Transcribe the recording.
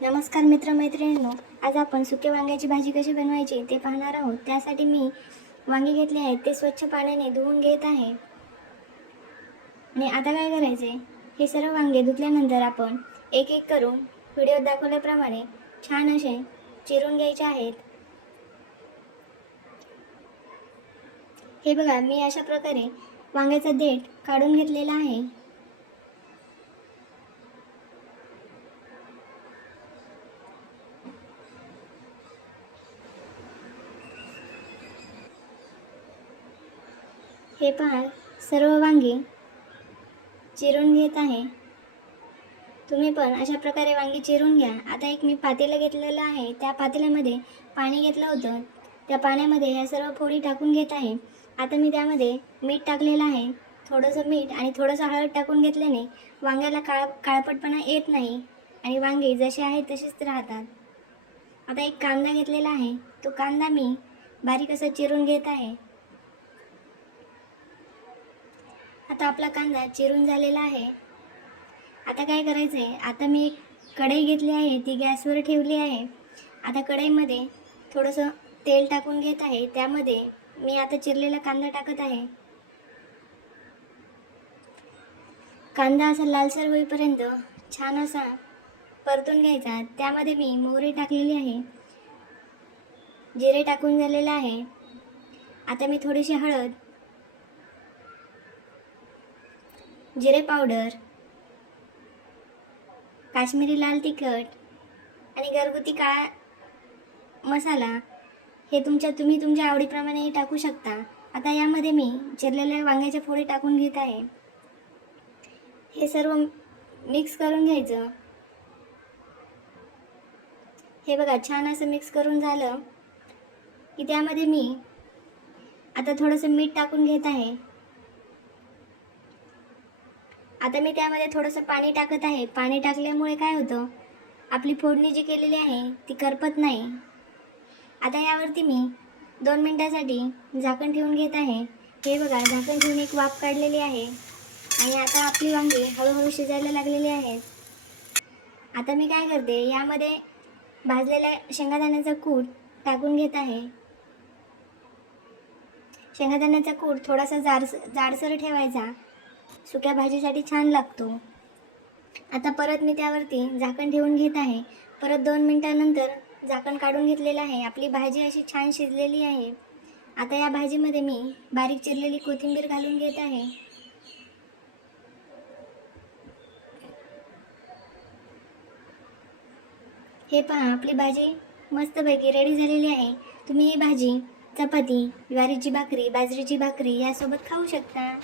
नमस्कार मित्रमैत्रिणींनो, आज आपण सुक्या वांग्याची भाजी कशी बनवायची ते पाहणार आहोत. त्यासाठी मी वांगी घेतली आहेत, ते स्वच्छ पाण्याने धुवून घेत आहे. आणि आता काय करायचे, हे सर्व वांगे धुतल्यानंतर आपण एक एक करून व्हिडिओत दाखवल्याप्रमाणे छान असे चिरून घ्यायचे आहेत. हे बघा, मी अशा प्रकारे वांग्याचा देठ काढून घेतलेला आहे. हे पहा, सर्व वांगी चिरून घेत आहे. तुम्ही पण अशा प्रकारे वांगी चिरून घ्या. आता एक मी पातेलं घेतलेलं आहे. त्या पातेल्यामध्ये पाणी घेतलं होतं. त्या पाण्यामध्ये ह्या सर्व फोडी टाकून घेत आहे. आता मी त्यामध्ये मीठ टाकलेलं आहे. थोडंसं मीठ आणि थोडंसं हळद टाकून घेतल्याने वांग्याला काळपटपणा येत नाही आणि वांगे जसे आहेत तसेच राहतात. आता एक कांदा घेतलेला आहे. तो कांदा मी बारीक असा चिरून घेत आहे. आता आपला कांदा चिरून झालेला आहे. आता काय करायचं आहे, आता मी एक कढई घेतली आहे, ती गॅसवर ठेवली आहे. आता कढईमध्ये थोडंसं तेल टाकून घेत आहे. त्यामध्ये मी आता चिरलेला कांदा टाकत आहे. कांदा असा लालसर होईपर्यंत छान असा परतून घ्यायचा. त्यामध्ये मी मोहरी टाकलेली आहे, जिरे टाकून झालेलं आहे. आता मी थोडीशी हळद, जिरे पावडर, काश्मीरी लाल तिखट आणि घरगुती काळा मसाला हे तुम्ही तुमच्या आवडीप्रमाणे टाकू शकता. आता यामध्ये मी चिरलेल्या वांग्याच्या फोडी टाकून घेत आहे. हे सर्व मिक्स करून घ्यायचं. हे बघा, छान असं मिक्स करून झालं की त्यामध्ये मी आता थोडंसं मीठ टाकून घेत आहे. आता मी त्यामध्ये थोडंसं पाणी टाकत आहे. पाणी टाकल्यामुळे काय होतं, आपली फोडणी जी केलेली आहे ती करपत नाही. आता यावरती मी 2 मिनिटांसाठी झाकण ठेवून घेत आहे. हे बघा, झाकण ठेवून एक वाफ काढलेली आहे आणि आता आपली वांगी हळूहळू शिजायला लागलेली आहेत. आता मी काय करते, यामध्ये भाजलेल्या शेंगादाण्याचा कूट टाकून घेत आहे. शेंगादाण्याचा कूट थोडासा जाडसर ठेवायचा, सुक्या भाजीसाठी छान लागतो. आता परत मी त्यावरती झाकण ठेवून घेत आहे. परत 2 मिनिटांनंतर झाकण काढून घेतलेलं आहे. आपली भाजी अशी छान शिजलेली आहे. आता या भाजीमध्ये मी बारीक चिरलेली कोथिंबीर घालून घेत आहे. हे पहा, आपली भाजी मस्तपैकी रेडी झालेली आहे. तुम्ही ही भाजी चपाती, ज्वारीची भाकरी, बाजरीची भाकरी यासोबत खाऊ शकता.